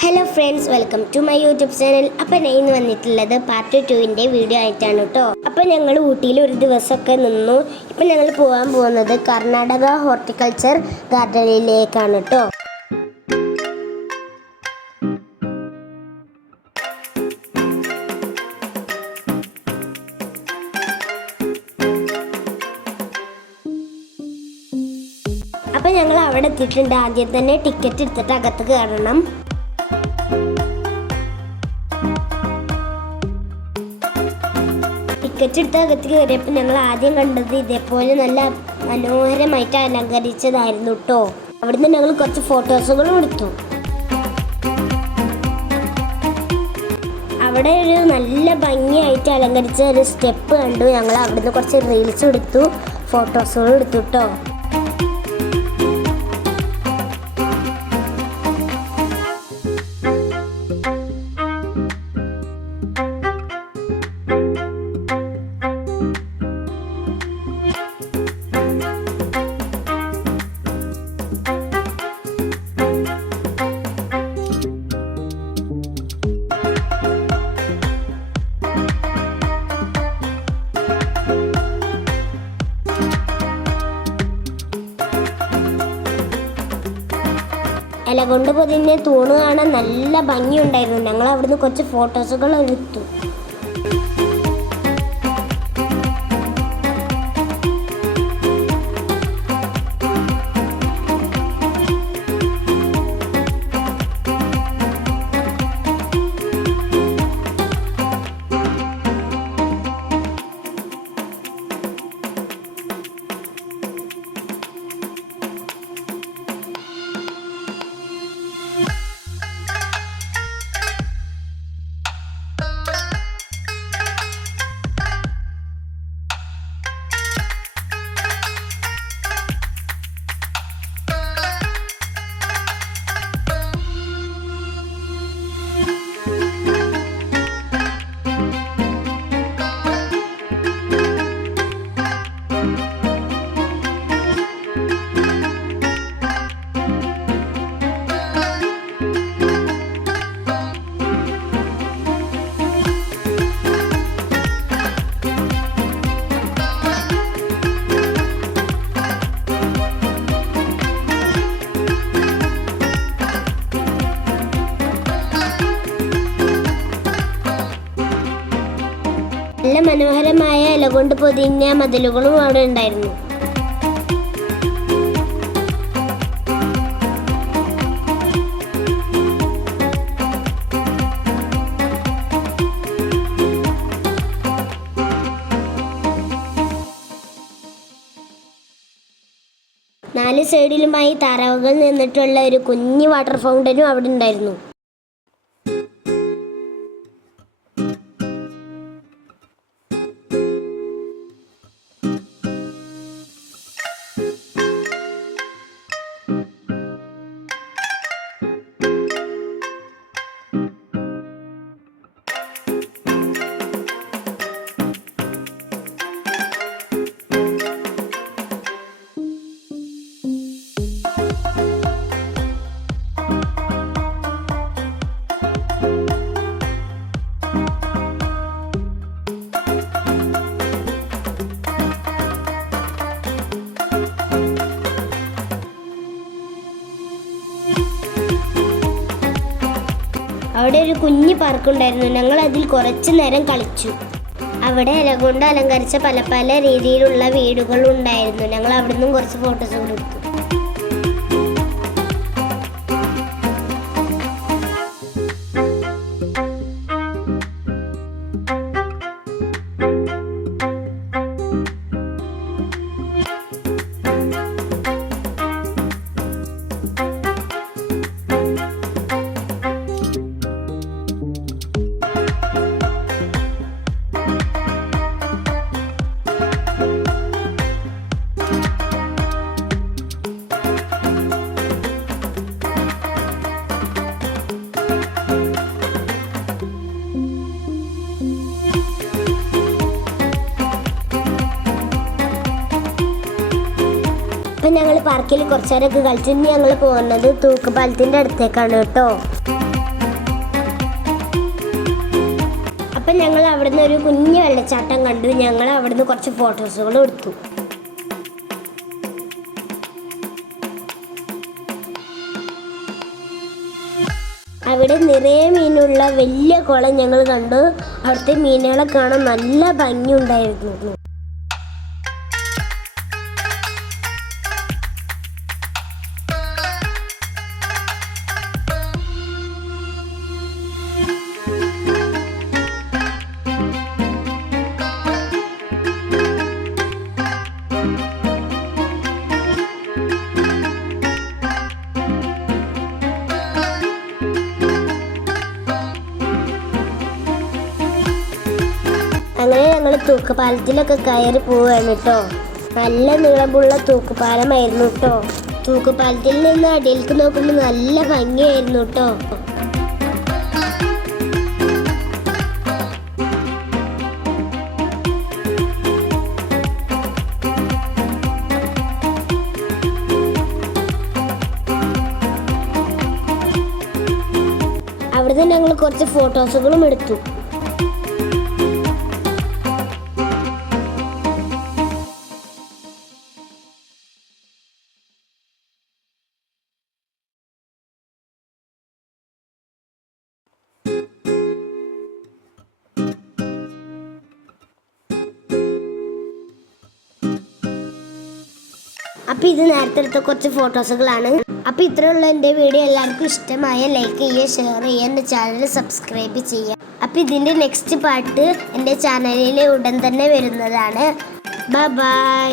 Hello friends, welcome to my YouTube channel. അപ്പം ഞാൻ ഇന്ന് വന്നിട്ടുള്ളത് പാർട്ട് 2 വീഡിയോ ആയിട്ടാണ് കേട്ടോ. അപ്പം ഞങ്ങൾ ഊട്ടിയിൽ ഒരു ദിവസമൊക്കെ നിന്നു. ഇപ്പം ഞങ്ങൾ പോകാൻ പോകുന്നത് കർണാടക ഹോർട്ടിക്കൾച്ചർ ഗാർഡനിലേക്കാണ് കേട്ടോ. അപ്പം ഞങ്ങൾ അവിടെ എത്തിയിട്ടുണ്ട്. ആദ്യം തന്നെ ടിക്കറ്റ് എടുത്തിട്ട് അകത്ത് കയറണം. ടിക്കറ്റ് എടുത്ത് അകത്ത് കയറിയപ്പോൾ ഞങ്ങൾ ആദ്യം കണ്ടത് ഇതേപോലെ നല്ല മനോഹരമായിട്ട് അലങ്കരിച്ചതായിരുന്നു കേട്ടോ. അവിടുന്ന് ഞങ്ങൾ കുറച്ച് ഫോട്ടോസുകളും എടുത്തു. അവിടെ ഒരു നല്ല ഭംഗിയായിട്ട് അലങ്കരിച്ച ഒരു സ്റ്റെപ്പ് കണ്ടു. ഞങ്ങൾ അവിടുന്ന് കുറച്ച് റീൽസും എടുത്തു, ഫോട്ടോസുകളും എടുത്തു കേട്ടോ. ഇല കൊണ്ട് പൊതിഞ്ഞ തൂണ് കാണാൻ നല്ല ഭംഗിയുണ്ടായിരുന്നു. ഞങ്ങൾ അവിടുന്ന് കുറച്ച് ഫോട്ടോസുകൾ എടുത്തു. നല്ല മനോഹരമായ ഇല കൊണ്ട് പൊതിഞ്ഞ മതിലുകളും അവിടെ ഉണ്ടായിരുന്നു. നാല് സൈഡിലുമായി താറാവുകൾ നിന്നിട്ടുള്ള ഒരു കുഞ്ഞു വാട്ടർ ഫൗണ്ടനും അവിടെ ഉണ്ടായിരുന്നു. അവിടെ ഒരു കുഞ്ഞു പാർക്കുണ്ടായിരുന്നു. ഞങ്ങൾ അതിൽ കുറച്ചു നേരം കളിച്ചു. അവിടെ ഇല കൊണ്ട് അലങ്കരിച്ച പല പല രീതിയിലുള്ള വീടുകൾ ഉണ്ടായിരുന്നു. ഞങ്ങൾ അവിടെ നിന്നും കുറച്ച് ഫോട്ടോസുകൾ എടുത്തു. അപ്പം ഞങ്ങൾ പാർക്കിൽ കുറച്ച് നേരമൊക്കെ കളിച്ചിട്ട് ഞങ്ങൾ പോകുന്നത് തൂക്കുപാലത്തിൻ്റെ അടുത്തേക്കാണ് കേട്ടോ. അപ്പം ഞങ്ങൾ അവിടുന്ന് ഒരു കുഞ്ഞു വെള്ളച്ചാട്ടം കണ്ടു. ഞങ്ങൾ അവിടുന്ന് കുറച്ച് ഫോട്ടോസുകളും എടുത്തു. അവിടെ നിറയെ മീനുള്ള വലിയ കുളം ഞങ്ങൾ കണ്ടു. അവിടുത്തെ മീനുകളെ കാണാൻ നല്ല ഭംഗിയുണ്ടായിരുന്നു. അങ്ങനെ ഞങ്ങൾ തൂക്കുപാലത്തിലൊക്കെ കയറി പോവുകയാണ് കേട്ടോ. നല്ല നീളമുള്ള തൂക്കുപാലമായിരുന്നു കേട്ടോ. തൂക്കുപാലത്തിൽ നിന്ന് അടിയിലേക്ക് നോക്കുമ്പോൾ നല്ല ഭംഗിയായിരുന്നു കേട്ടോ. അവിടുന്ന് ഞങ്ങൾ കുറച്ച് ഫോട്ടോസുകളും എടുത്തു. അപ്പോൾ ഇത് നേരത്തെ എടുത്ത കുറച്ച് ഫോട്ടോസുകളാണ്. അപ്പോൾ ഇത്രയുള്ള എൻ്റെ വീഡിയോ എല്ലാവർക്കും ഇഷ്ടമായ ലൈക്ക് ചെയ്യുക, ഷെയർ ചെയ്യുക, എൻ്റെ ചാനൽ സബ്സ്ക്രൈബ് ചെയ്യുക. അപ്പോൾ ഇതിൻ്റെ നെക്സ്റ്റ് പാർട്ട് എൻ്റെ ചാനലിൽ ഉടൻ തന്നെ വരുന്നതാണ്. ബൈ.